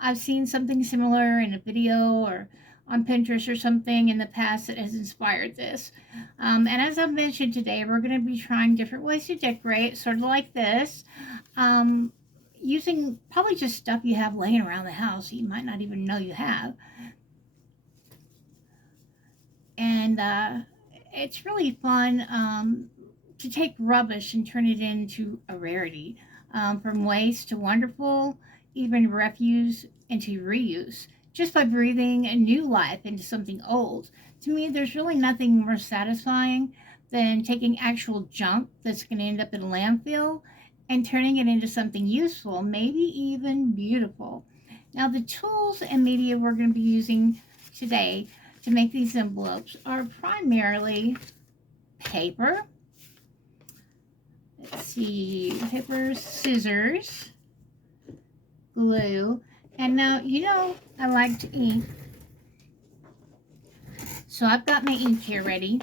I've seen something similar in a video or on Pinterest or something in the past that has inspired this. And as I mentioned today, we're going to be trying different ways to decorate, sort of like this, um, using probably just stuff you have laying around the house that you might not even know you have. And it's really fun to take rubbish and turn it into a rarity, from waste to wonderful, even refuse into reuse, just by breathing a new life into something old. To me, there's really nothing more satisfying than taking actual junk that's going to end up in a landfill and turning it into something useful, maybe even beautiful. Now, the tools and media we're going to be using today to make these envelopes are primarily paper. Let's see, paper, scissors, glue, and now I like to ink. So I've got my ink here ready.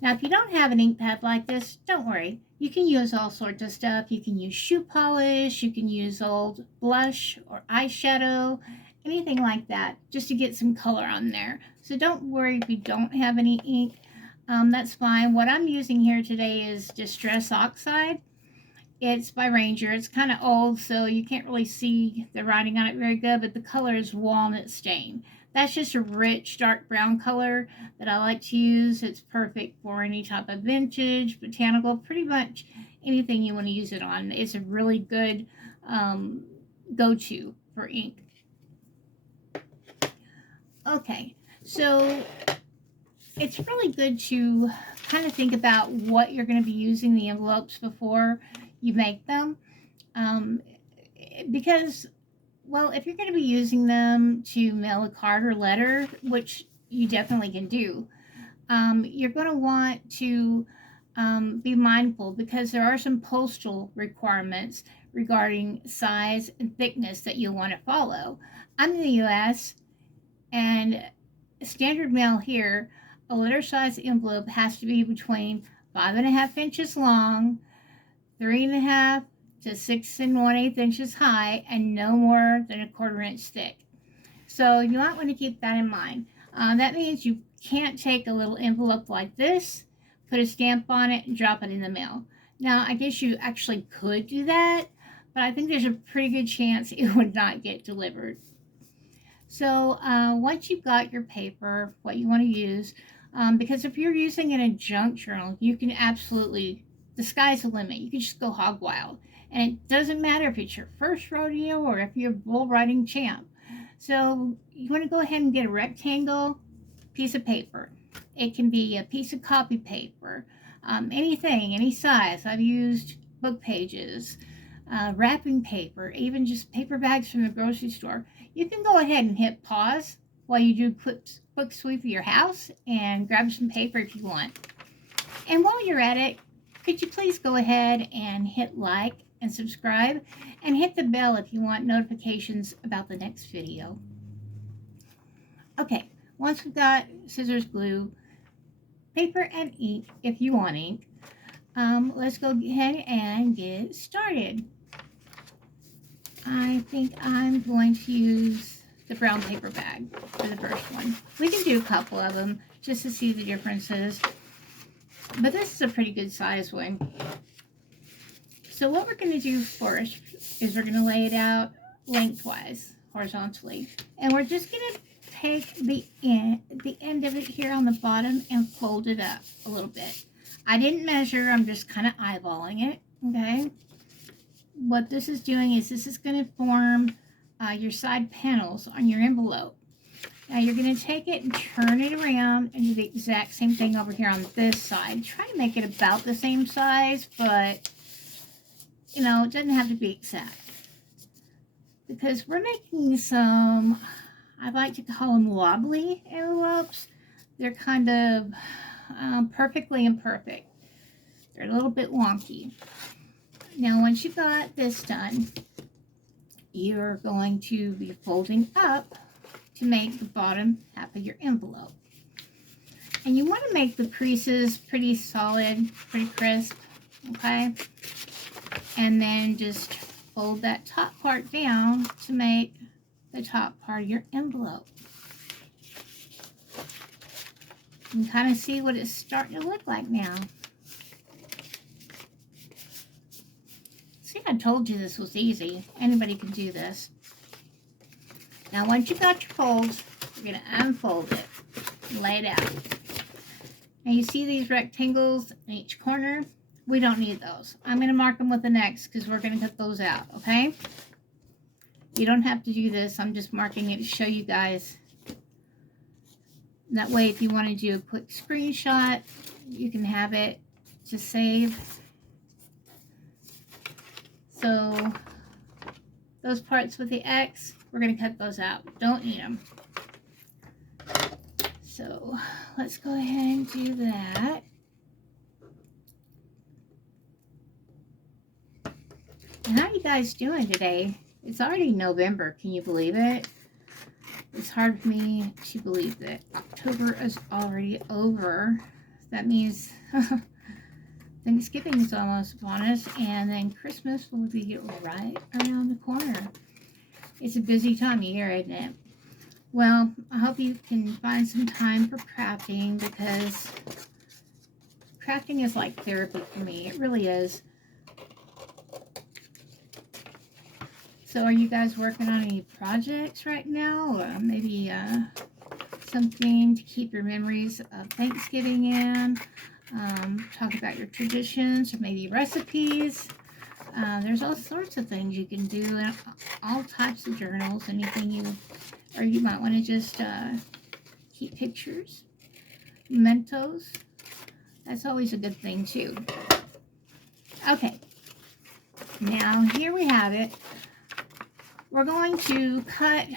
Now, if you don't have an ink pad like this, don't worry. You can use all sorts of stuff. You can use shoe polish, you can use old blush or eyeshadow, anything like that, just to get some color on there. So don't worry if you don't have any ink. That's fine. What I'm using here today is Distress Oxide. It's by Ranger. It's kind of old, so you can't really see the writing on it very good, but the color is Walnut Stain. That's just a rich dark brown color that I like to use. It's perfect for any type of vintage, botanical, pretty much anything you want to use it on. It's a really good go-to for ink. Okay, so it's really good to kind of think about what you're going to be using the envelopes before you make them. Um, because, well, if you're going to be using them to mail a card or letter, which you definitely can do, you're going to want to be mindful because there are some postal requirements regarding size and thickness that you'll want to follow. I'm in the US, and standard mail here, a letter size envelope has to be between 5.5 inches long, 3.5 to 6 1/8 inches high, and no more than 1/4 inch thick. So you might want to keep that in mind. That means you can't take a little envelope like this, put a stamp on it, and drop it in the mail. Now, I guess you actually could do that, but I think there's a pretty good chance it would not get delivered. So once you've got your paper, what you want to use, because if you're using it in a junk journal, you can absolutely, the sky's the limit. You can just go hog wild. And it doesn't matter if it's your first rodeo or if you're a bull riding champ. So you want to go ahead and get a rectangle piece of paper. It can be a piece of copy paper, anything, any size. I've used book pages, wrapping paper, even just paper bags from the grocery store. You can go ahead and hit pause while you do a quick sweep of your house and grab some paper if you want. And while you're at it, could you please go ahead and hit like and subscribe and hit the bell if you want notifications about the next video. Okay, once we've got scissors, glue, paper, and ink, if you want ink, let's go ahead and get started. I think I'm going to use the brown paper bag for the first one. We can do a couple of them just to see the differences, but this is a pretty good size one. So what we're going to do first is we're going to lay it out lengthwise, horizontally, and we're just going to take the end of it here on the bottom and fold it up a little bit. I didn't measure, I'm just kind of eyeballing it, okay? What this is doing is this is going to form your side panels on your envelope. Now you're going to take it and turn it around and do the exact same thing over here on this side. Try to make it about the same size, but it doesn't have to be exact. Because we're making some, I like to call them wobbly envelopes. They're kind of perfectly imperfect. They're a little bit wonky. Now, once you've got this done, you're going to be folding up to make the bottom half of your envelope. And you want to make the creases pretty solid, pretty crisp, okay? And then just fold that top part down to make the top part of your envelope. You can kind of see what it's starting to look like now. See, I told you this was easy. Anybody can do this. Now, once you've got your folds, you're going to unfold it and lay it out. Now, you see these rectangles in each corner? We don't need those. I'm going to mark them with an X because we're going to cut those out, okay? You don't have to do this. I'm just marking it to show you guys. That way, if you want to do a quick screenshot, you can have it to save. So, those parts with the X, we're going to cut those out. Don't need them. So, let's go ahead and do that. And how are you guys doing today? It's already November. Can you believe it? It's hard for me to believe that October is already over. That means Thanksgiving is almost upon us, and then Christmas will be right around the corner. It's a busy time of year, isn't it? Well, I hope you can find some time for crafting, because crafting is like therapy for me. It really is. So are you guys working on any projects right now? Or maybe something to keep your memories of Thanksgiving in? Talk about your traditions or maybe recipes. There's all sorts of things you can do, and all types of journals, anything or you might want to just keep pictures, mementos. That's always a good thing too. Okay, now here we have it. We're going to cut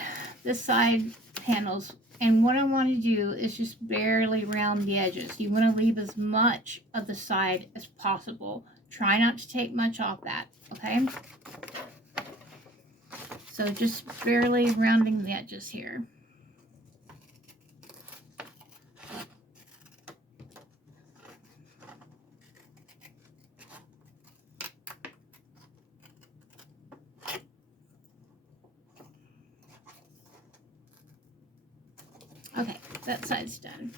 the side panels, and what I want to do is just barely round the edges. You want to leave as much of the side as possible. Try not to take much off that, okay? So just barely rounding the edges here. Okay, that side's done.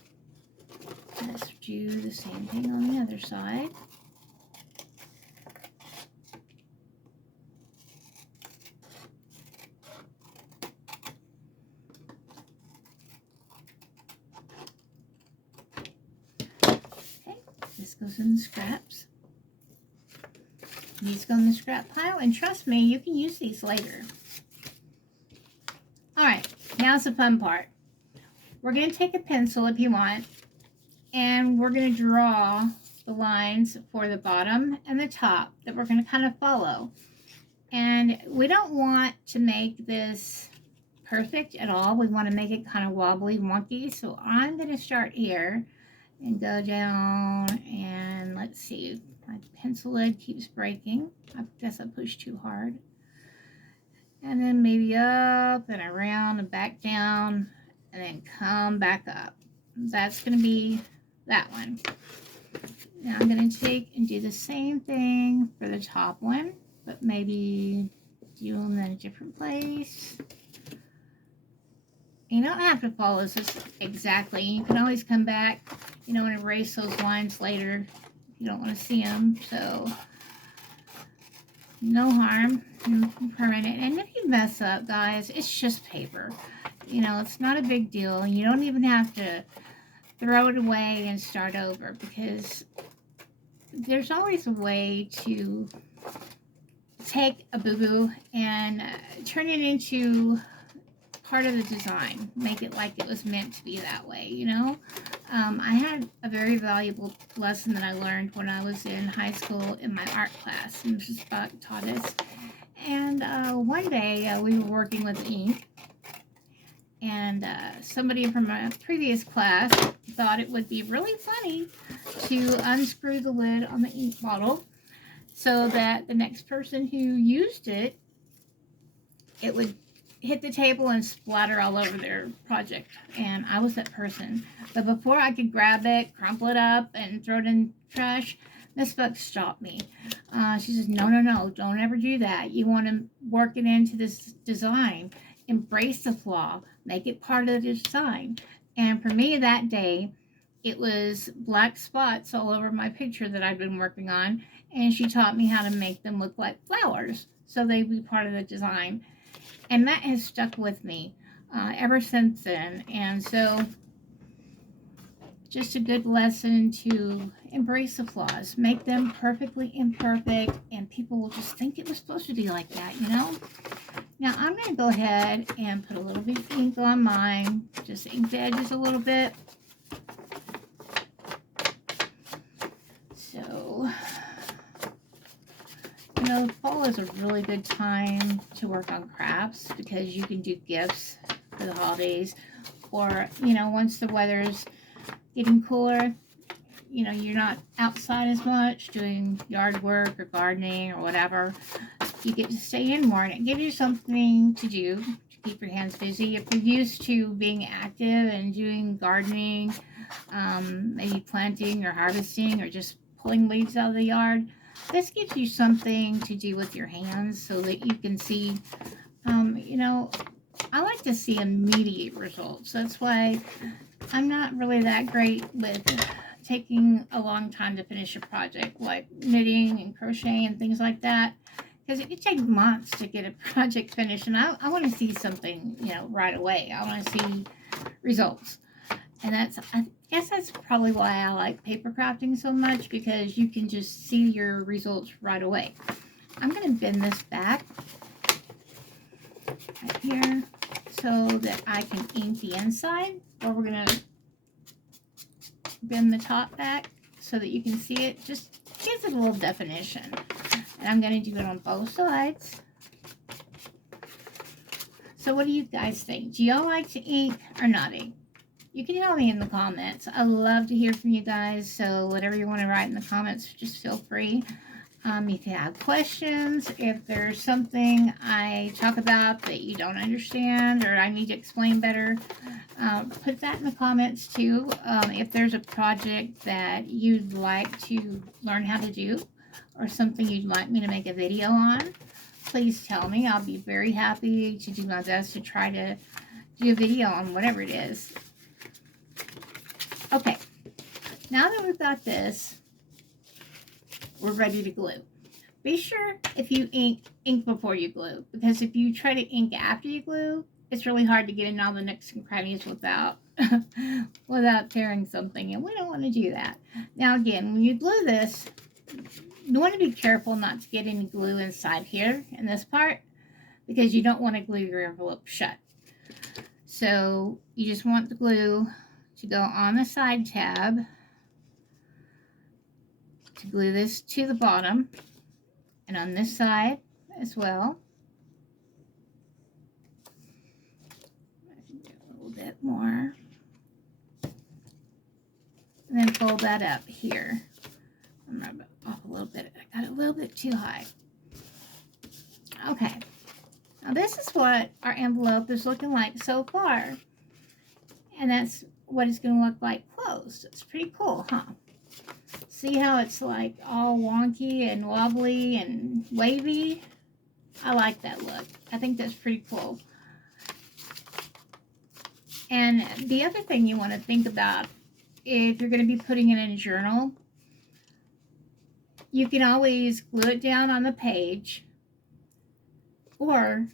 Let's do the same thing on the other side. Okay, this goes in the scraps. These go in the scrap pile, and trust me, you can use these later. Alright, now's the fun part. We're going to take a pencil if you want, and we're going to draw the lines for the bottom and the top that we're going to kind of follow. And we don't want to make this perfect at all. We want to make it kind of wobbly, wonky. So I'm going to start here and go down, and let's see. My pencil lid keeps breaking. I guess I pushed too hard. And then maybe up and around and back down, and then come back up. That's going to be that one. Now I'm going to take and do the same thing for the top one, but maybe do them in a different place. You don't have to follow this exactly. You can always come back, and erase those lines later if you don't want to see them. So no harm, permanent. And if you mess up, guys, it's just paper. It's not a big deal. You don't even have to throw it away and start over, because there's always a way to take a boo-boo and turn it into part of the design. Make it like it was meant to be that way, I had a very valuable lesson that I learned when I was in high school in my art class. Mrs. Buck taught us. And one day we were working with ink. And somebody from a previous class thought it would be really funny to unscrew the lid on the ink bottle so that the next person who used it, it would hit the table and splatter all over their project. And I was that person. But before I could grab it, crumple it up, and throw it in the trash, Miss Buck stopped me. She says, no, don't ever do that. You want to work it into this design. embrace the flaw, make it part of the design. And for me that day, it was black spots all over my picture that I'd been working on, and she taught me how to make them look like flowers so they'd be part of the design. And that has stuck with me ever since then. And so, just a good lesson to embrace the flaws, make them perfectly imperfect, and people will just think it was supposed to be like that, you know? Now I'm going to go ahead and put a little bit of ink on mine, just ink the edges a little bit. So, you know, fall is a really good time to work on crafts because you can do gifts for the holidays, or, you know, once the weather's getting cooler, you know, you're not outside as much doing yard work or gardening or whatever. You get to stay in more, and it gives you something to do to keep your hands busy. If you're used to being active and doing gardening, maybe planting or harvesting or just pulling weeds out of the yard, this gives you something to do with your hands so that you can see, you know, I like to see immediate results. That's why I'm not really that great with taking a long time to finish a project, like knitting and crocheting and things like that, because it could take months to get a project finished, and I want to see something, you know, right away. I want to see results. And I guess that's probably why I like paper crafting so much, because you can just see your results right away. I'm going to bend this back right here so that I can ink the inside, or we're going to bend the top back so that you can see it. Just gives it a little definition. And I'm going to do it on both sides. So what do you guys think? Do y'all like to ink or not ink? You can tell me in the comments. I love to hear from you guys. So whatever you want to write in the comments, just feel free. If you have questions, if there's something I talk about that you don't understand or I need to explain better, put that in the comments too. If there's a project that you'd like to learn how to do or something you'd like me to make a video on, please tell me. I'll be very happy to do my best to try to do a video on whatever it is. Okay, now that we've got this, we're ready to glue. Be sure if you ink before you glue, because if you try to ink after you glue, it's really hard to get in all the nooks and crannies without tearing something, and we don't want to do that. Now again, when you glue this, you want to be careful not to get any glue inside here in this part, because you don't want to glue your envelope shut. So you just want the glue to go on the side tab to glue this to the bottom, and on this side as well. I can do a little bit more. And then fold that up here. I'm going to off a little bit. I got it a little bit too high. Okay. Now this is what our envelope is looking like so far. And that's what it's going to look like closed. It's pretty cool, huh? See how it's like all wonky and wobbly and wavy? I like that look. I think that's pretty cool. And the other thing you want to think about, if you're going to be putting it in a journal, you can always glue it down on the page, or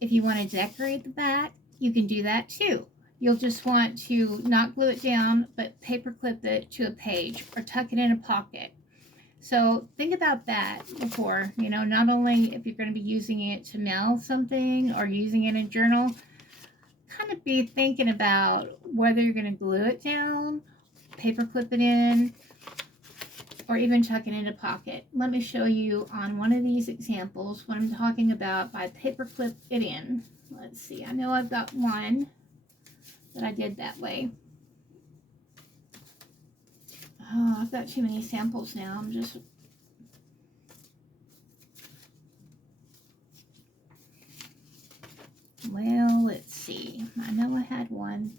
if you want to decorate the back, you can do that too. You'll just want to not glue it down, but paper clip it to a page or tuck it in a pocket. So think about that before, you know, not only if you're going to be using it to mail something or using it in a journal, kind of be thinking about whether you're going to glue it down, paper clip it in, or even tuck it in a pocket. Let me show you on one of these examples what I'm talking about by paper clip it in. Let's see, I know I've got one that I did that way. Oh, I've got too many samples now. I'm just... Well, let's see. I know I had one.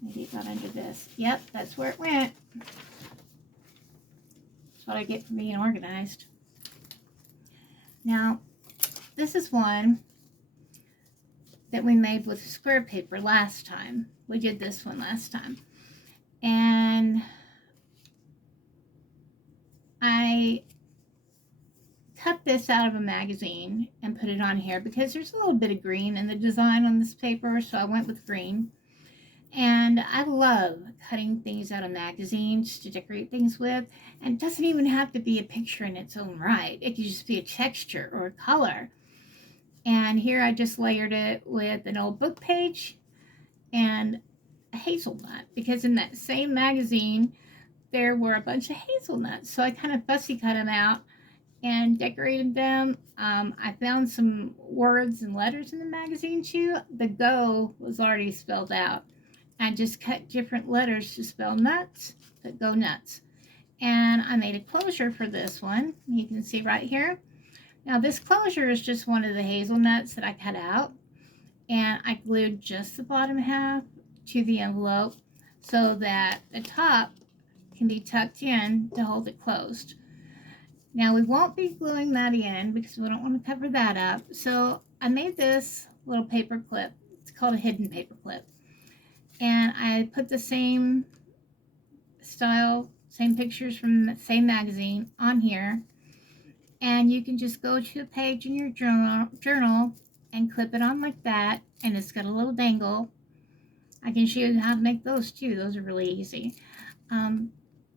Maybe it got under this. Yep, that's where it went. So what I get from being organized. Now, this is one that we made with square paper last time. We did this one last time. And I cut this out of a magazine and put it on here because there's a little bit of green in the design on this paper, so I went with green. And I love cutting things out of magazines to decorate things with. And it doesn't even have to be a picture in its own right. It could just be a texture or a color. And here I just layered it with an old book page and a hazelnut, because in that same magazine there were a bunch of hazelnuts. So I kind of fussy cut them out and decorated them. I found some words and letters in the magazine too. The go was already spelled out. I just cut different letters to spell nuts, but go nuts. And I made a closure for this one. You can see right here. Now this closure is just one of the hazelnuts that I cut out. And I glued just the bottom half to the envelope so that the top can be tucked in to hold it closed. Now we won't be gluing that in because we don't want to cover that up. So I made this little paper clip. It's called a hidden paper clip. And I put the same style, same pictures from the same magazine on here. And you can just go to a page in your journal and clip it on like that. And it's got a little dangle. I can show you how to make those too. Those are really easy.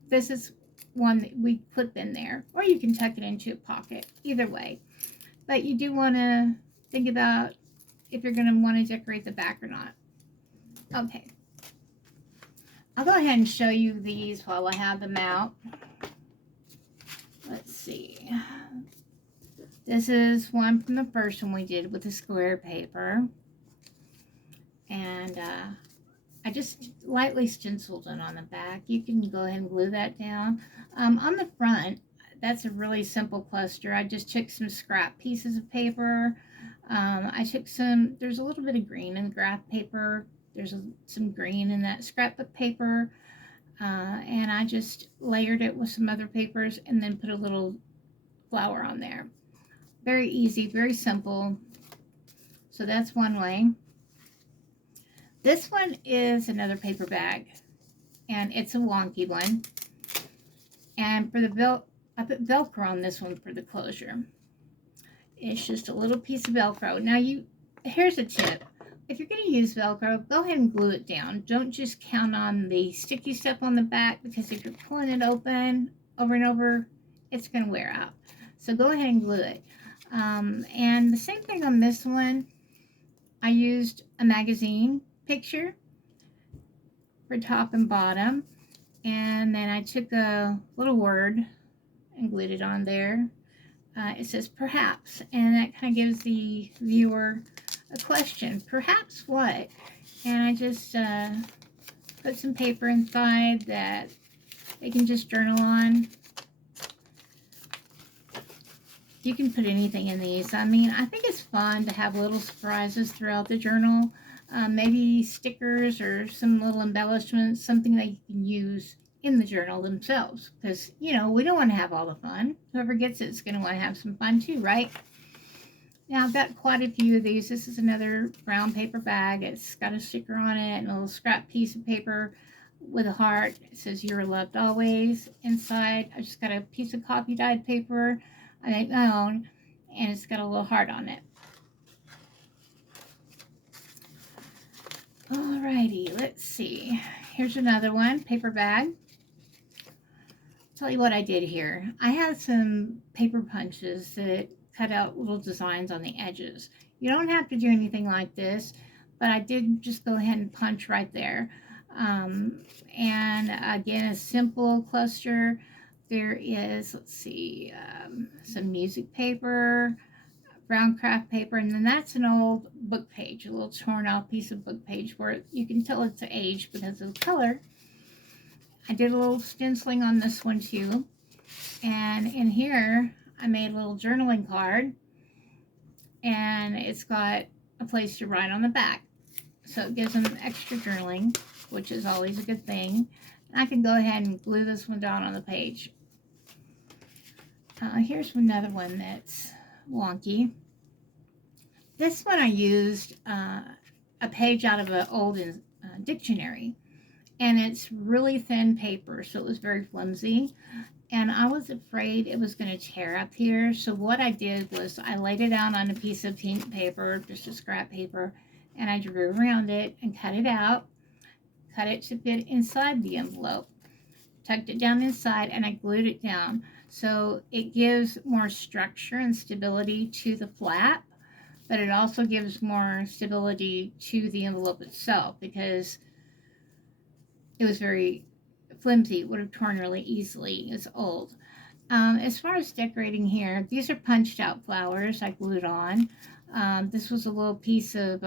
This is one that we clip in there. Or you can tuck it into a pocket. Either way. But you do want to think about if you're going to want to decorate the back or not. Okay, I'll go ahead and show you these while I have them out. Let's see. This is one from the first one we did with the square paper. And I just lightly stenciled it on the back. You can go ahead and glue that down. On the front, that's a really simple cluster. I just took some scrap pieces of paper. I took there's a little bit of green in the graph paper. There's some green in that scrapbook paper, and I just layered it with some other papers and then put a little flower on there. Very easy, very simple. So that's one way. This one is another paper bag, and it's a wonky one. And for the I put Velcro on this one for the closure. It's just a little piece of Velcro. Now here's a tip. If you're going to use Velcro, go ahead and glue it down. Don't just count on the sticky stuff on the back, because if you're pulling it open over and over, it's going to wear out. So go ahead and glue it. And the same thing on this one. I used a magazine picture for top and bottom. And then I took a little word and glued it on there. It says perhaps, and that kind of gives the viewer a question. Perhaps what? And I just put some paper inside that they can just journal on. You can put anything in these. I mean, I think it's fun to have little surprises throughout the journal. Maybe stickers or some little embellishments, something that you can use in the journal themselves. Because, you know, we don't want to have all the fun. Whoever gets it is going to want to have some fun too, right? Now, I've got quite a few of these. This is another brown paper bag. It's got a sticker on it and a little scrap piece of paper with a heart. It says, "You're loved always." Inside, I just got a piece of coffee dyed paper. I make my own, and it's got a little heart on it. Alrighty, let's see. Here's another one, paper bag. Tell you what I did here. I had some paper punches that cut out little designs on the edges. You don't have to do anything like this, but I did just go ahead and punch right there. And again, a simple cluster. There is, let's see, some music paper, brown craft paper, and then that's an old book page, a little torn off piece of book page where you can tell it's aged because of the color. I did a little stenciling on this one too. And in here, I made a little journaling card, and it's got a place to write on the back. So it gives them extra journaling, which is always a good thing. And I can go ahead and glue this one down on the page. Here's another one that's wonky. This one I used a page out of an old dictionary, and it's really thin paper, so it was very flimsy. And I was afraid it was going to tear up here. So what I did was I laid it out on a piece of pink paper, just a scrap paper, and I drew around it and cut it out, cut it to fit inside the envelope, tucked it down inside, and I glued it down. So it gives more structure and stability to the flap, but it also gives more stability to the envelope itself because it was very flimsy. It would have torn really easily. It's old. As far as decorating here, these are punched out flowers I glued on. This was a little piece of,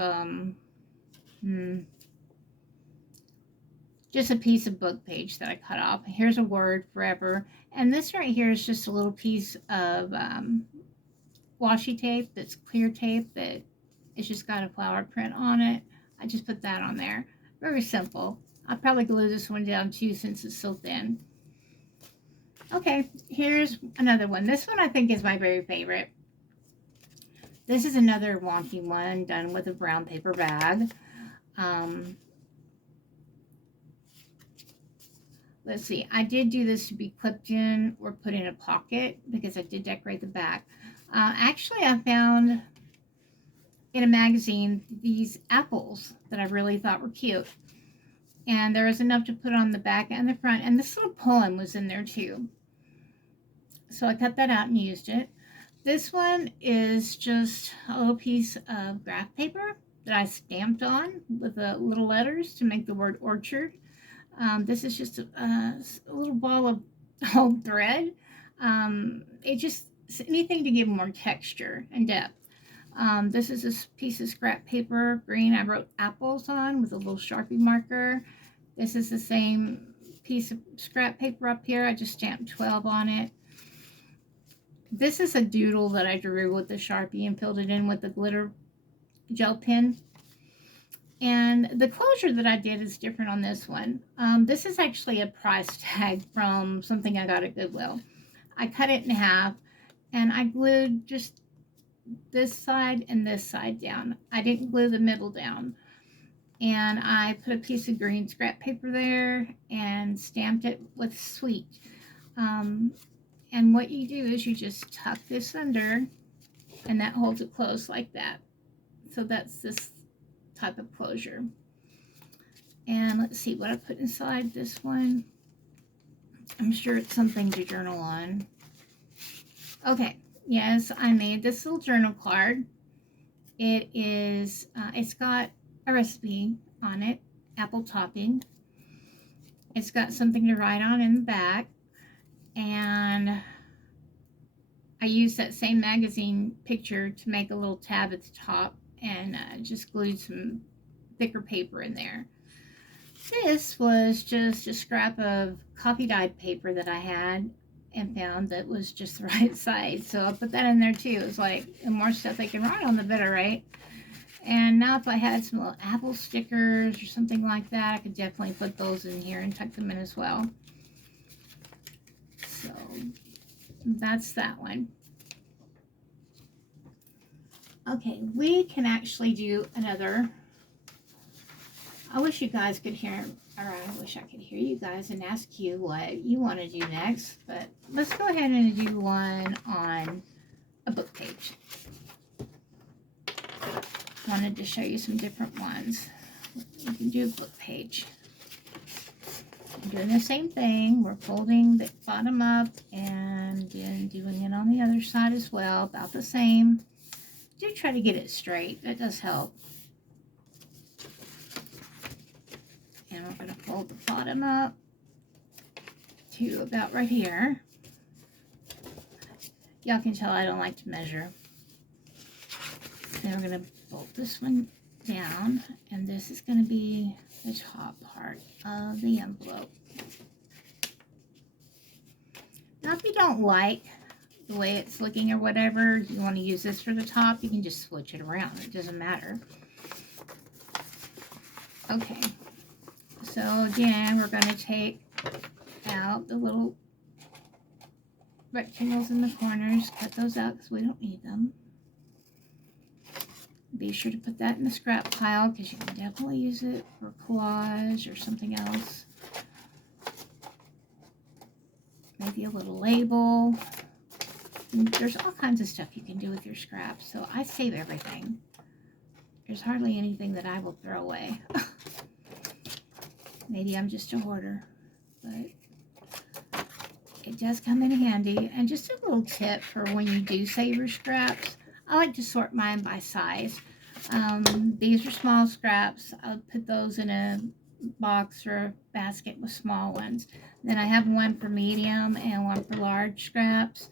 just a piece of book page that I cut off. Here's a word, forever. And this right here is just a little piece of washi tape that's clear tape that it's just got a flower print on it. I just put that on there. Very simple. I'll probably glue this one down too since it's so thin. Okay, here's another one. This one I think is my very favorite. This is another wonky one done with a brown paper bag. Let's see, I did do this to be clipped in or put in a pocket because I did decorate the back. Actually, I found in a magazine these apples that I really thought were cute. And there was enough to put on the back and the front. And this little poem was in there too. So I cut that out and used it. This one is just a little piece of graph paper that I stamped on with the little letters to make the word orchard. This is just a little ball of old thread. It just, anything to give more texture and depth. This is a piece of scrap paper, green. I wrote apples on with a little Sharpie marker. This is the same piece of scrap paper up here. I just stamped 12 on it. This is a doodle that I drew with the Sharpie and filled it in with the glitter gel pen. And the closure that I did is different on this one. This is actually a price tag from something I got at Goodwill. I cut it in half and I glued just this side and this side down. I didn't glue the middle down. And I put a piece of green scrap paper there and stamped it with sweet. And what you do is you just tuck this under and that holds it closed like that. So that's this type of closure. And let's see what I put inside this one. I'm sure it's something to journal on. Okay, yes, I made this little journal card. It is, it's got a recipe on it, apple topping. It's got something to write on in the back. And I used that same magazine picture to make a little tab at the top and just glued some thicker paper in there. This was just a scrap of coffee dyed paper that I had and found that was just the right size. So I put that in there too. It's like, the more stuff they can write on, the better, right? And now if I had some little apple stickers or something like that, I could definitely put those in here and tuck them in as well. So that's that one. Okay, we can actually do another. I wish you guys could hear, or I wish I could hear you guys and ask you what you want to do next. But let's go ahead and do one on a book page. Wanted to show you some different ones. You can do a book page. I'm doing the same thing. We're folding the bottom up and then doing it on the other side as well, about the same. Do try to get it straight. That does help. And we're going to fold the bottom up to about right here. Y'all can tell I don't like to measure. Then we're going to fold this one down, and this is going to be the top part of the envelope. Now, if you don't like the way it's looking or whatever, you want to use this for the top, you can just switch it around. It doesn't matter. Okay. So again, we're going to take out the little rectangles in the corners. Cut those out because we don't need them. Be sure to put that in the scrap pile because you can definitely use it for collage or something else. Maybe a little label. And there's all kinds of stuff you can do with your scraps, so I save everything. There's hardly anything that I will throw away. Maybe I'm just a hoarder, but it does come in handy. And just a little tip for when you do save your scraps, I like to sort mine by size. These are small scraps. I'll put those in a box or a basket with small ones. Then I have one for medium and one for large scraps.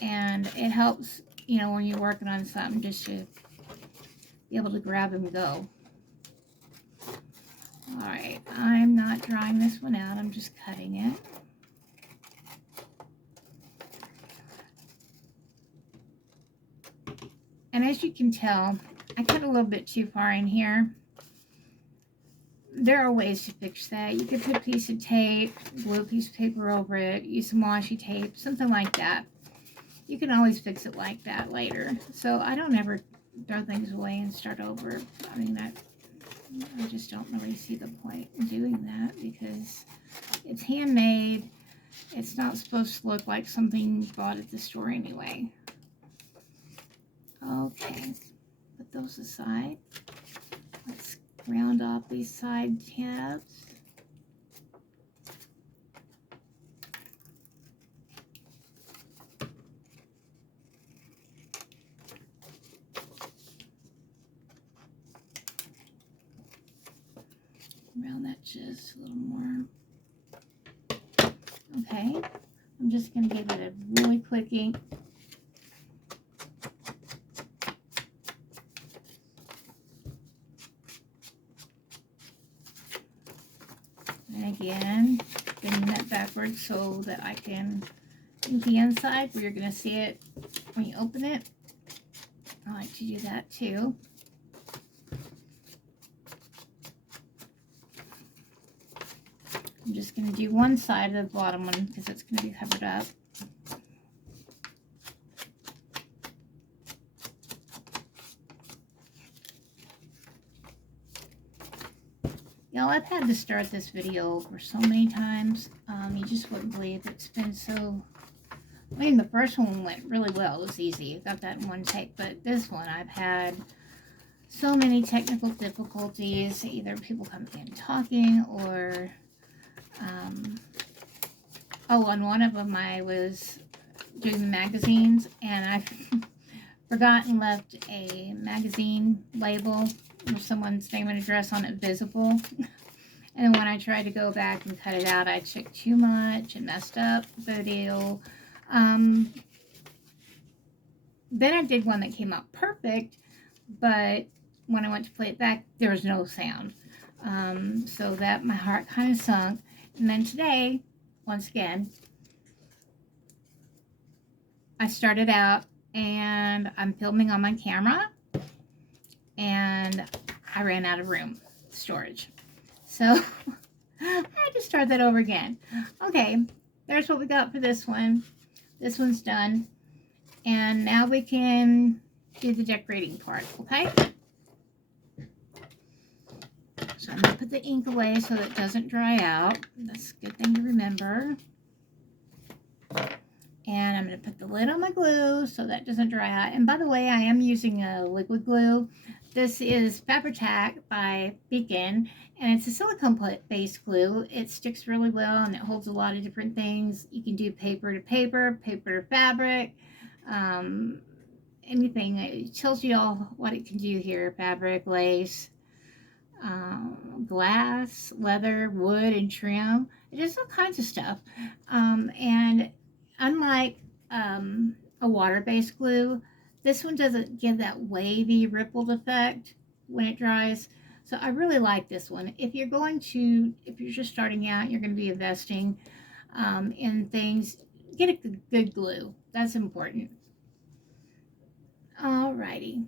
And it helps, you know, when you're working on something, just to be able to grab and go. Alright, I'm not drawing this one out, I'm just cutting it. And as you can tell, I cut a little bit too far in here. There are ways to fix that. You could put a piece of tape, glue a piece of paper over it, use some washi tape, something like that. You can always fix it like that later. So I don't ever throw things away and start over. I mean, I just don't really see the point in doing that because it's handmade. It's not supposed to look like something bought at the store anyway. Okay, put those aside. Let's round off these side tabs. Round that just a little more. Okay, I'm just going to give it a really quick ink. And again, bending that backwards so that I can ink the inside where you're going to see it when you open it. I like to do that too. I'm just going to do one side of the bottom one because it's going to be covered up. Y'all, I've had to start this video over so many times. You just wouldn't believe it's been so... I mean, the first one went really well. It was easy. I got that in one take. But this one, I've had so many technical difficulties. Either people coming in talking or... oh, on one of them I was doing the magazines and I forgot and left a magazine label with someone's name and address on it visible. And when I tried to go back and cut it out, I checked too much and messed up the deal. Then I did one that came out perfect, but when I went to play it back, there was no sound. So that my heart kind of sunk. And then today, once again, I started out and I'm filming on my camera and I ran out of room storage. So I had to start that over again. Okay, there's what we got for this one. This one's done. And now we can do the decorating part, okay? So I'm going to put the ink away so that it doesn't dry out. That's a good thing to remember. And I'm going to put the lid on my glue so that doesn't dry out. And by the way, I am using a liquid glue. This is Fabri-Tac by Beacon, and it's a silicone-based glue. It sticks really well, and it holds a lot of different things. You can do paper to paper, paper to fabric, anything. It tells you all what it can do here. Fabric, lace, glass, leather, wood, and trim. It does all kinds of stuff. And unlike a water-based glue, this one doesn't give that wavy rippled effect when it dries. So I really like this one. If you're just starting out, you're going to be investing in things, get a good glue. That's important. Alrighty.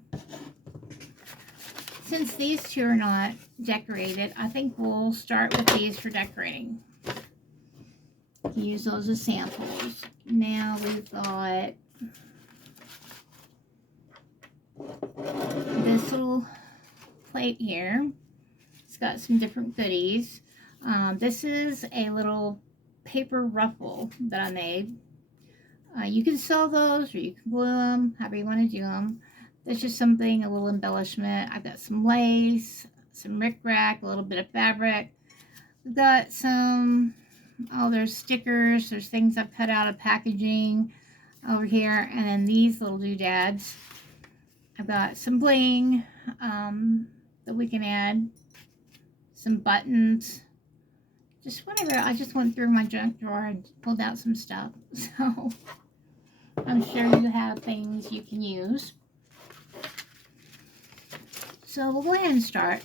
Since these two are not decorated, I think we'll start with these for decorating. You can use those as samples. Now we've got this little plate here. It's got some different goodies. This is a little paper ruffle that I made. You can sell those or you can glue them, however you want to do them. That's just something, a little embellishment. I've got some lace, some rickrack, a little bit of fabric. We've got some, oh, there's stickers. There's things I've cut out of packaging over here. And then these little doodads. I've got some bling that we can add. Some buttons. Just whatever. I just went through my junk drawer and pulled out some stuff. So I'm sure you have things you can use. So we'll go ahead and start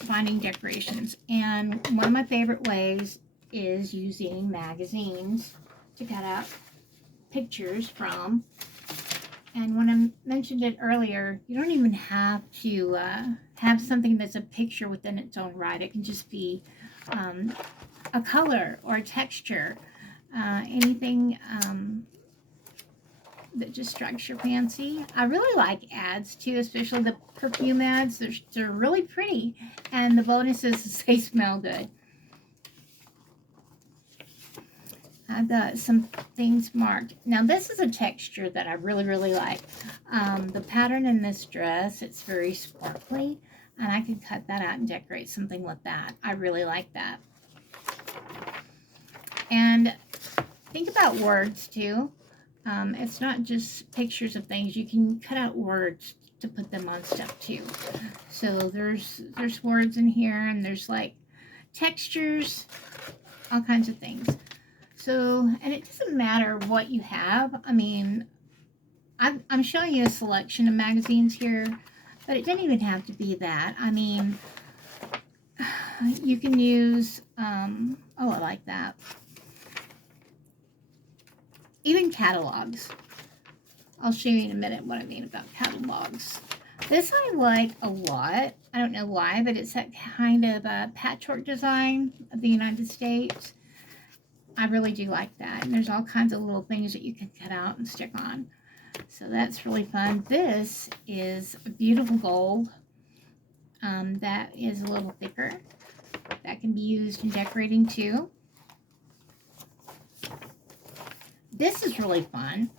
finding decorations. And one of my favorite ways is using magazines to cut out pictures from. And when I mentioned it earlier, you don't even have to have something that's a picture within its own right. It can just be a color or a texture, anything that just strikes your fancy. I really like ads too, especially the perfume ads. They're really pretty, and the bonus is they smell good. I've got some things marked. Now this is a texture that I really, really like. The pattern in this dress, it's very sparkly, and I could cut that out and decorate something with that. I really like that. And think about words too. It's not just pictures of things. You can cut out words to put them on stuff too. So there's words in here, and there's like textures, all kinds of things. So, and it doesn't matter what you have. I mean, I'm showing you a selection of magazines here, but it doesn't even have to be that. I mean, you can use, oh, I like that. Even catalogs. I'll show you in a minute what I mean about catalogs. This I like a lot. I don't know why, but it's that kind of patchwork design of the United States. I really do like that. And there's all kinds of little things that you can cut out and stick on. So that's really fun. This is a beautiful gold. That is a little thicker. That can be used in decorating too. This is really fun.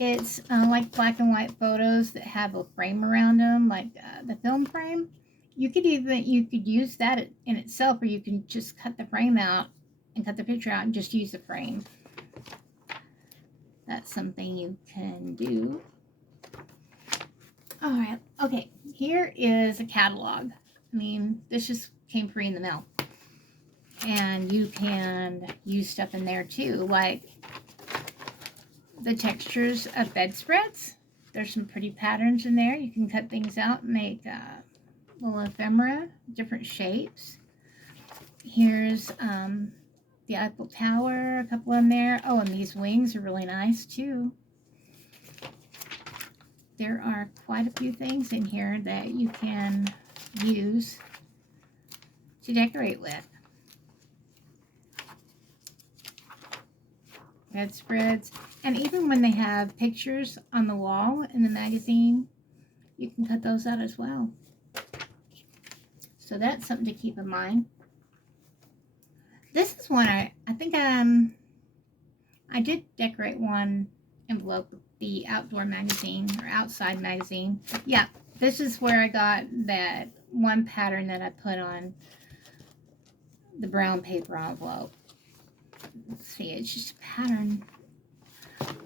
It's like black and white photos that have a frame around them, like the film frame. You could use that in itself, or you can just cut the frame out and cut the picture out and just use the frame. That's something you can do. All right, okay, here is a catalog. I mean, this just came free in the mail. And you can use stuff in there too, like the textures of bedspreads. There's some pretty patterns in there. You can cut things out and make little ephemera, different shapes. Here's the Eiffel Tower, a couple in there. Oh, and these wings are really nice too. There are quite a few things in here that you can use to decorate with. Bedspreads, and even when they have pictures on the wall in the magazine, you can cut those out as well. So that's something to keep in mind. This is one I think I did decorate one envelope with the outdoor magazine or outside magazine. Yeah, this is where I got that one pattern that I put on the brown paper envelope. Let's see, it's just a pattern.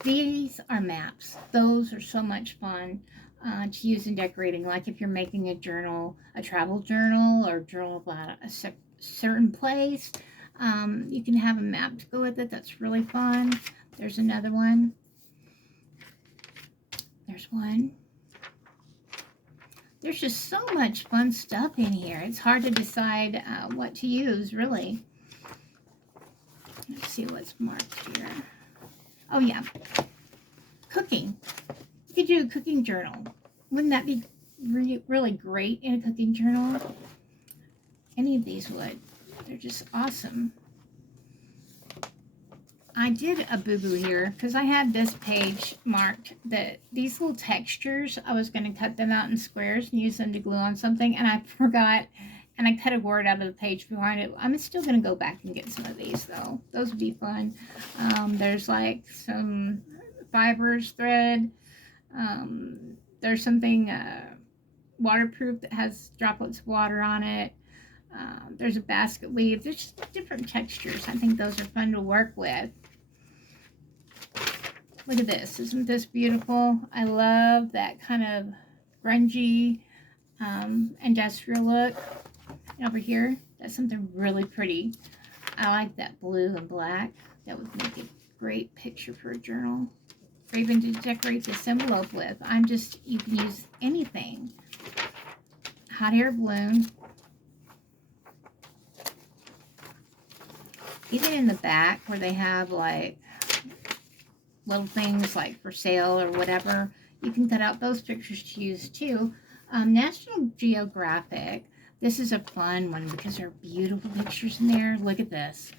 These are maps. Those are so much fun to use in decorating. Like if you're making a journal, a travel journal, or a journal about a certain place, you can have a map to go with it. That's really fun. There's another one. There's one. There's just so much fun stuff in here. It's hard to decide what to use, really. Let's see what's marked here. Oh, yeah. Cooking. You could do a cooking journal. Wouldn't that be really great in a cooking journal? Any of these would. They're just awesome. I did a boo-boo here because I had this page marked that these little textures, I was going to cut them out in squares and use them to glue on something, and I forgot, and I cut a word out of the page behind it. I'm still going to go back and get some of these, though. Those would be fun. There's like some fibers, thread. There's something waterproof that has droplets of water on it. There's a basket weave. There's just different textures. I think those are fun to work with. Look at this. Isn't this beautiful? I love that kind of grungy industrial look. And over here, that's something really pretty. I like that blue and black. That would make a great picture for a journal. Or even to decorate this envelope with. You can use anything. Hot air balloon. Even in the back where they have like little things like for sale or whatever, you can cut out those pictures to use too. National Geographic, this is a fun one because there are beautiful pictures in there. Look at this.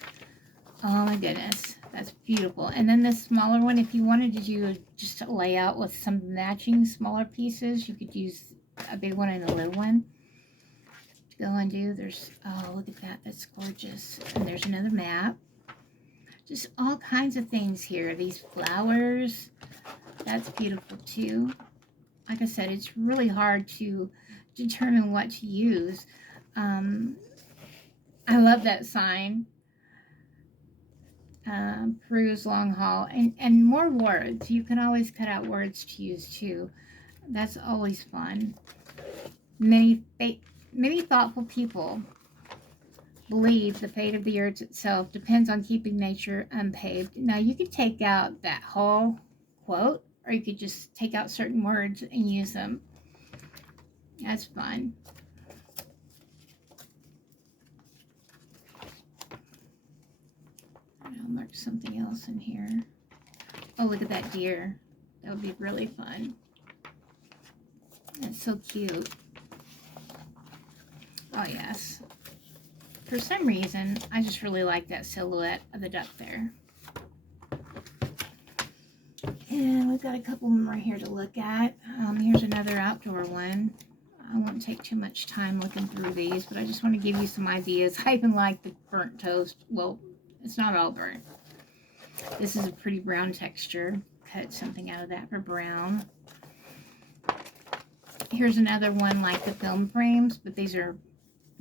Oh my goodness, that's beautiful. And then this smaller one, if you wanted to do just a layout with some matching smaller pieces, you could use a big one and a little one. Go and do. There's, oh, look at that. That's gorgeous. And there's another map. Just all kinds of things here. These flowers. That's beautiful too. Like I said, it's really hard to determine what to use. I love that sign. Peruse long haul. And more words. You can always cut out words to use too. That's always fun. Many thoughtful people believe the fate of the earth itself depends on keeping nature unpaved. Now, you could take out that whole quote, or you could just take out certain words and use them. That's fun. I'll mark something else in here. Oh, look at that deer. That would be really fun. That's so cute. Oh, yes. For some reason, I just really like that silhouette of the duck there. And we've got a couple more here to look at. Here's another outdoor one. I won't take too much time looking through these, but I just want to give you some ideas. I even like the burnt toast. Well, it's not all burnt. This is a pretty brown texture. Cut something out of that for brown. Here's another one like the film frames, but these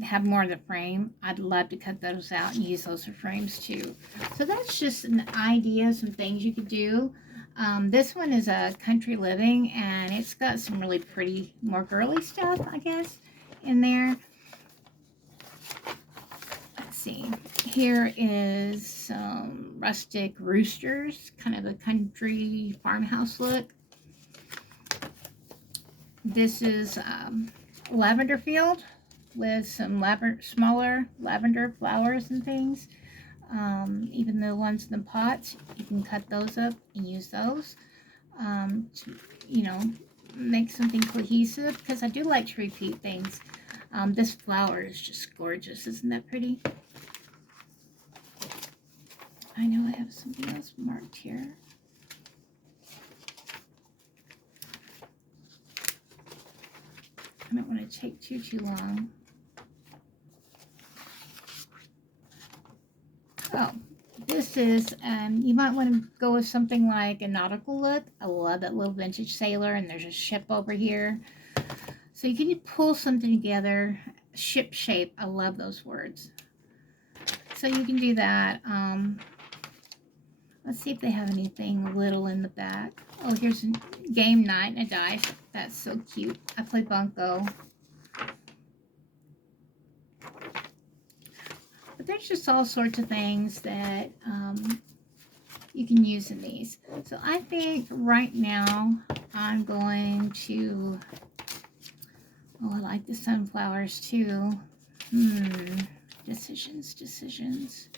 have more of the frame. I'd love to cut those out and use those for frames too. So that's just an idea, some things you could do. This one is a country living, and it's got some really pretty, more girly stuff, I guess, in there. Let's see. Here is some rustic roosters, kind of a country farmhouse look. This is lavender field with some smaller lavender flowers and things. Even the ones in the pots, you can cut those up and use those to, make something cohesive, because I do like to repeat things. This flower is just gorgeous. Isn't that pretty? I know I have something else marked here. I don't want to take too long. Oh, this is, you might want to go with something like a nautical look. I love that little vintage sailor, and there's a ship over here. So you can pull something together. Ship shape, I love those words. So you can do that. Let's see if they have anything little in the back. Oh, here's a game night and a dice. That's so cute. I play bunco. But there's just all sorts of things that you can use in these. So I think right now I'm going to, oh, I like the sunflowers too. Decisions.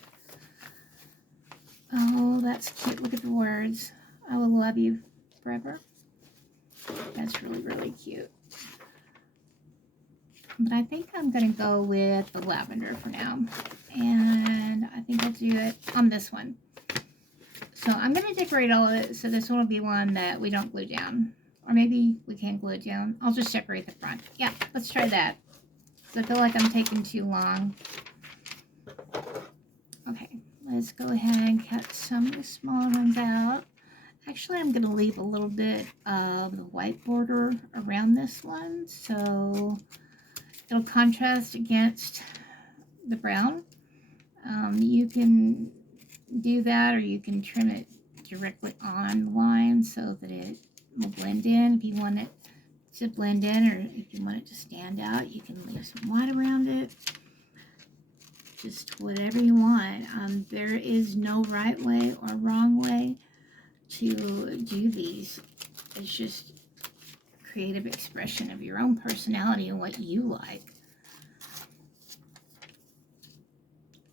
Oh, that's cute. Look at the words. I will love you forever. That's really, really cute. But I think I'm going to go with the lavender for now. And I think I'll do it on this one. So I'm going to decorate all of it, so this one will be one that we don't glue down. Or maybe we can glue it down. I'll just decorate the front. Yeah, let's try that. So I feel like I'm taking too long. Okay, let's go ahead and cut some of the smaller ones out. Actually, I'm going to leave a little bit of the white border around this one, so it'll contrast against the brown. You can do that, or you can trim it directly on the line so that it will blend in. If you want it to blend in, or if you want it to stand out, you can leave some white around it. Just whatever you want. There is no right way or wrong way to do these. It's just creative expression of your own personality and what you like.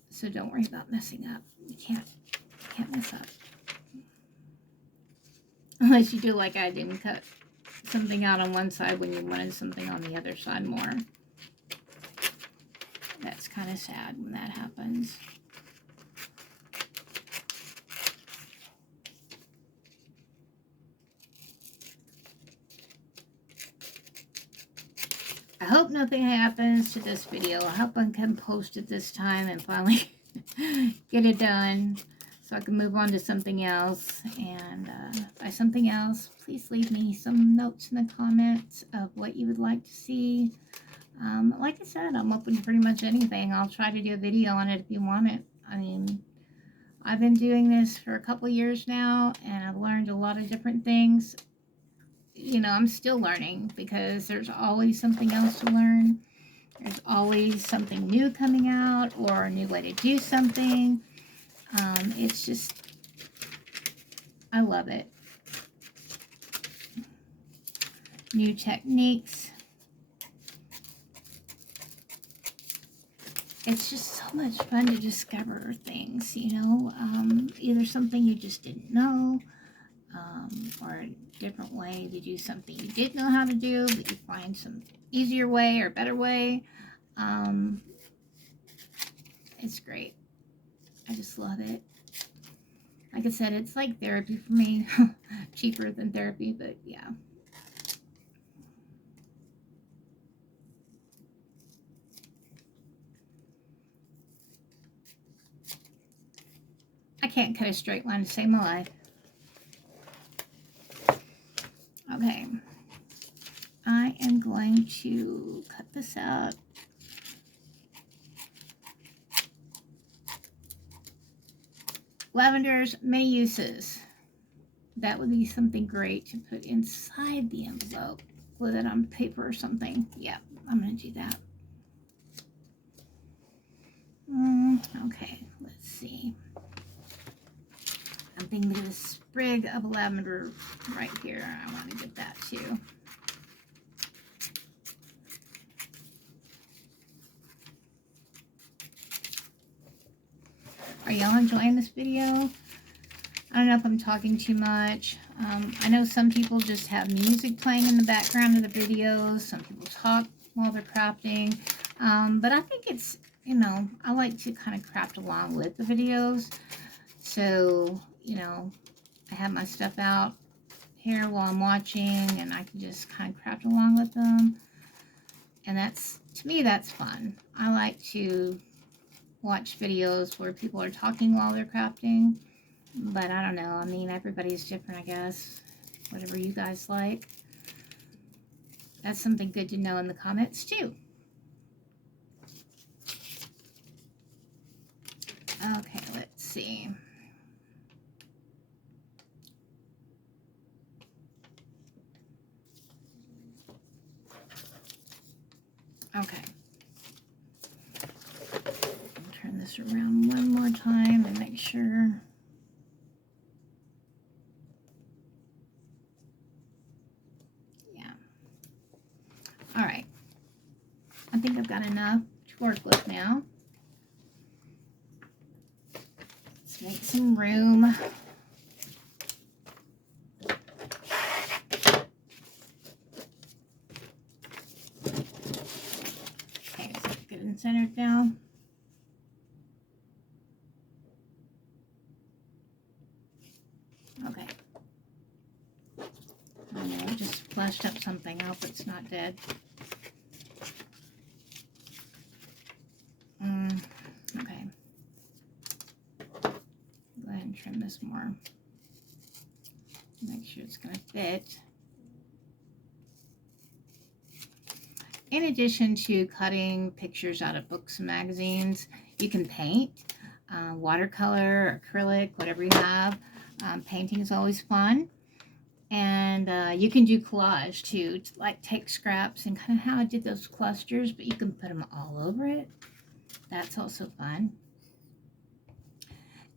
So don't worry about messing up. You can't mess up. Unless you do like I did and cut something out on one side when you wanted something on the other side more. That's kind of sad when that happens. I hope nothing happens to this video. I hope I can post it this time and finally get it done so I can move on to something else. And by something else, please leave me some notes in the comments of what you would like to see. Like I said, I'm open to pretty much anything. I'll try to do a video on it if you want it. I mean, I've been doing this for a couple years now, and I've learned a lot of different things. You know, I'm still learning because there's always something else to learn. There's always something new coming out or a new way to do something. It's just, I love it. New techniques. It's just so much fun to discover things, you know, either something you just didn't know, or a different way to do something you did know how to do, but you find some easier way or better way. It's great. I just love it. Like I said, it's like therapy for me. Cheaper than therapy, but yeah. I can't cut a straight line to save my life. Okay. I am going to cut this out. Lavender's many uses. That would be something great to put inside the envelope. Glue it on paper or something. Yeah, I'm going to do that. Okay, let's see. I'm thinking of a sprig of lavender right here. I want to get that too. Are y'all enjoying this video? I don't know if I'm talking too much. I know some people just have music playing in the background of the videos. Some people talk while they're crafting. But I think it's, you know, I like to kind of craft along with the videos. So, you know, I have my stuff out here while I'm watching, and I can just kind of craft along with them. And that's, to me, that's fun. I like to watch videos where people are talking while they're crafting. But I don't know. I mean, everybody's different, I guess. Whatever you guys like. That's something good to know in the comments, too. Okay, let's see. Okay. I'll turn this around one more time and make sure. Yeah. All right. I think I've got enough to work with now. Let's make some room. Okay, so good and centered now. just flashed up something. I hope it's not dead. Okay. Go ahead and trim this more. Make sure it's going to fit. In addition to cutting pictures out of books and magazines, you can paint, watercolor, acrylic, whatever you have. Painting is always fun. And you can do collage too, to like take scraps and kind of how I did those clusters, but you can put them all over it. That's also fun.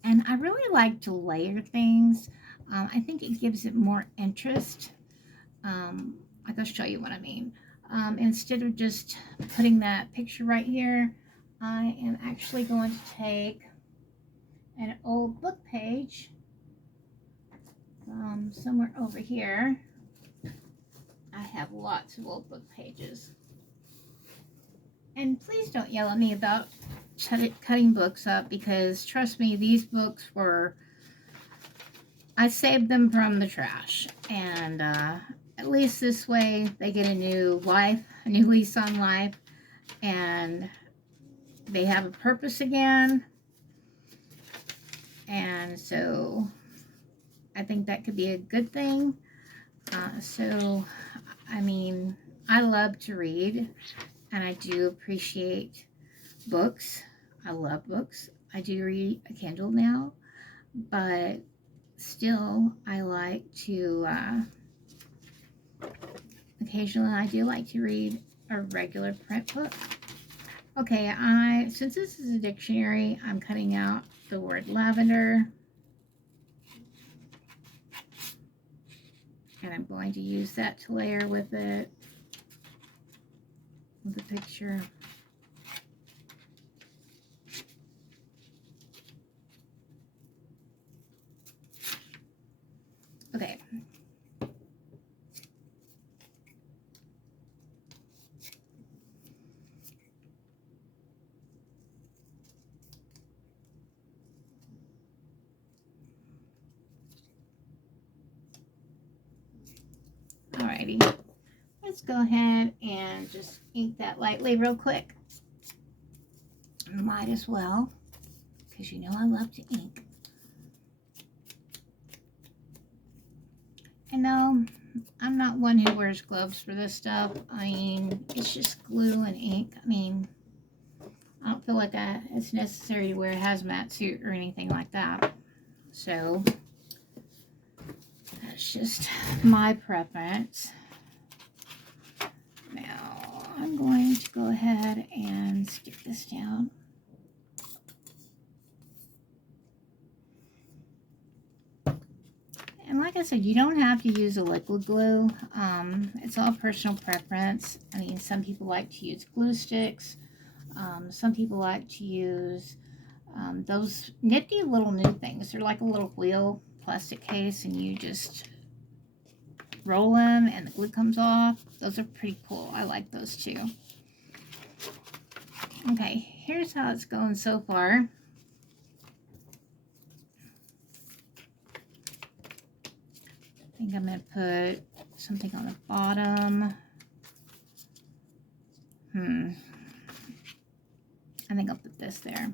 And I really like to layer things. I think it gives it more interest. I'll show you what I mean. Instead of just putting that picture right here, I am actually going to take an old book page from somewhere over here. I have lots of old book pages. And please don't yell at me about cutting books up, because trust me, these books were, I saved them from the trash. And at least this way they get a new life, a new lease on life, and they have a purpose again. And so I think that could be a good thing. So, I mean, I love to read, and I do appreciate books. I love books. I do read a Kindle now, but still I like to, occasionally I do like to read a regular print book. Okay, since this is a dictionary, I'm cutting out the word lavender. And I'm going to use that to layer with it, with the picture. Okay. Alrighty. Let's go ahead and just ink that lightly real quick. Might as well, because you know I love to ink. And no, I'm not one who wears gloves for this stuff. I mean, it's just glue and ink. I mean, I don't feel like it's necessary to wear a hazmat suit or anything like that. So, that's just my preference. Now, I'm going to go ahead and stick this down. And like I said, you don't have to use a liquid glue. It's all personal preference. I mean, some people like to use glue sticks. Some people like to use those nifty little new things. They're like a little wheel plastic case, and you just roll them and the glue comes off. Those are pretty cool. I like those too. Okay, here's how it's going so far. I think I'm going to put something on the bottom. I think I'll put this there.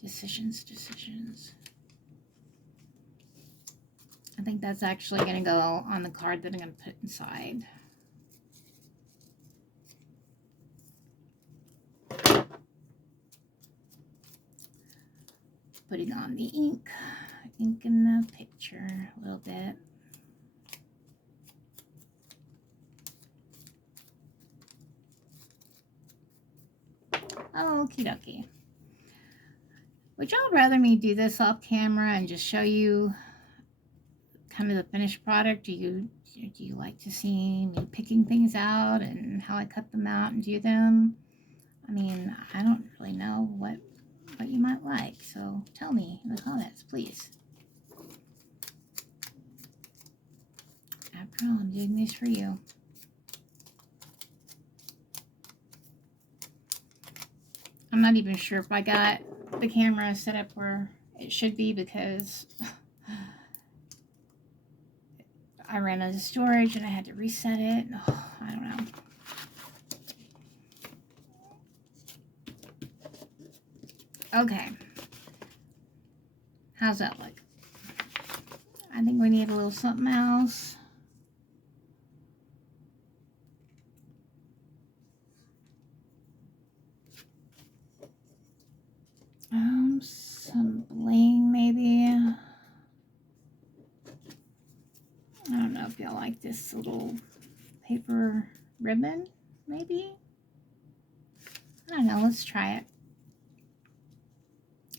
Decisions. I think that's actually going to go on the card that I'm going to put inside. Putting on the ink in the picture a little bit. Okie dokie. Would y'all rather me do this off camera and just show you kind of the finished product? Do you like to see me picking things out and how I cut them out and do them? I mean, I don't really know what you might like, so tell me in the comments, please. After all, I'm doing these for you. I'm not even sure if I got the camera set up where it should be, because I ran out of storage and I had to reset it. Oh, I don't know. Okay. How's that look? I think we need a little something else. Some bling maybe. I don't know if y'all like this little paper ribbon, maybe. I don't know, let's try it.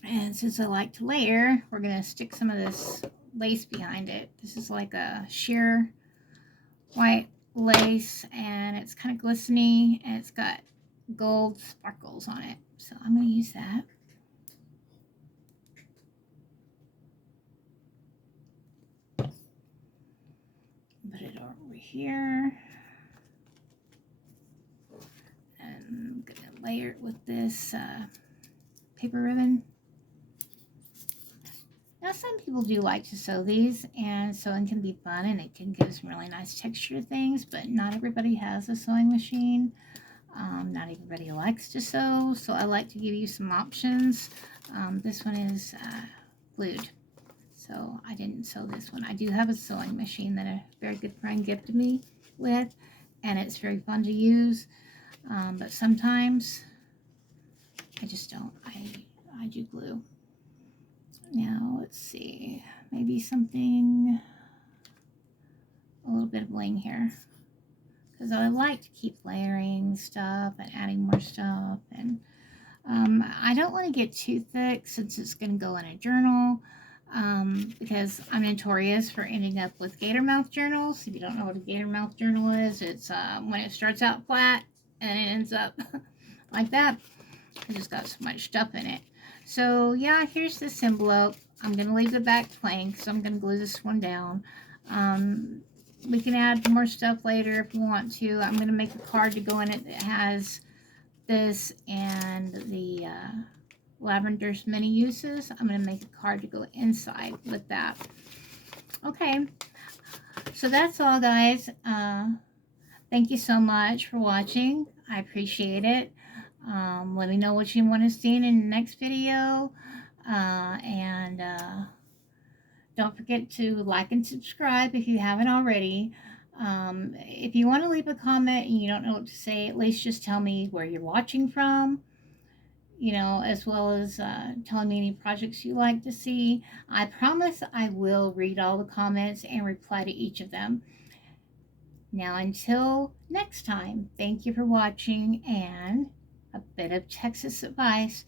And since I like to layer, we're gonna stick some of this lace behind it. This is like a sheer white lace, and it's kind of glistening, and it's got gold sparkles on it. So I'm gonna use that. Put it over here. And I'm gonna layer it with this paper ribbon. Now, some people do like to sew these, and sewing can be fun, and it can give some really nice texture to things, but not everybody has a sewing machine. Not everybody likes to sew, so I like to give you some options. This one is glued, so I didn't sew this one. I do have a sewing machine that a very good friend gifted me with, and it's very fun to use, but sometimes I just don't. I do glue. Now, let's see, maybe something, a little bit of bling here, because I like to keep layering stuff and adding more stuff, and I don't want to get too thick since it's going to go in a journal, because I'm notorious for ending up with gator mouth journals. If you don't know what a gator mouth journal is, it's when it starts out flat and it ends up like that. It just got so much stuff in it. So yeah, here's this envelope. I'm going to leave the back blank, so I'm going to glue this one down. We can add more stuff later if we want to. I'm going to make a card to go in it that has this and the Lavender's many uses. I'm going to make a card to go inside with that. Okay, so that's all, guys. Thank you so much for watching. I appreciate it. Let me know what you want to see in the next video, and don't forget to like and subscribe if you haven't already. If you want to leave a comment and you don't know what to say, at least just tell me where you're watching from, you know, as well as telling me any projects you like to see. I promise I will read all the comments and reply to each of them. Now, until next time, thank you for watching, and a bit of Texas advice.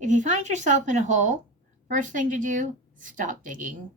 If you find yourself in a hole, first thing to do, stop digging.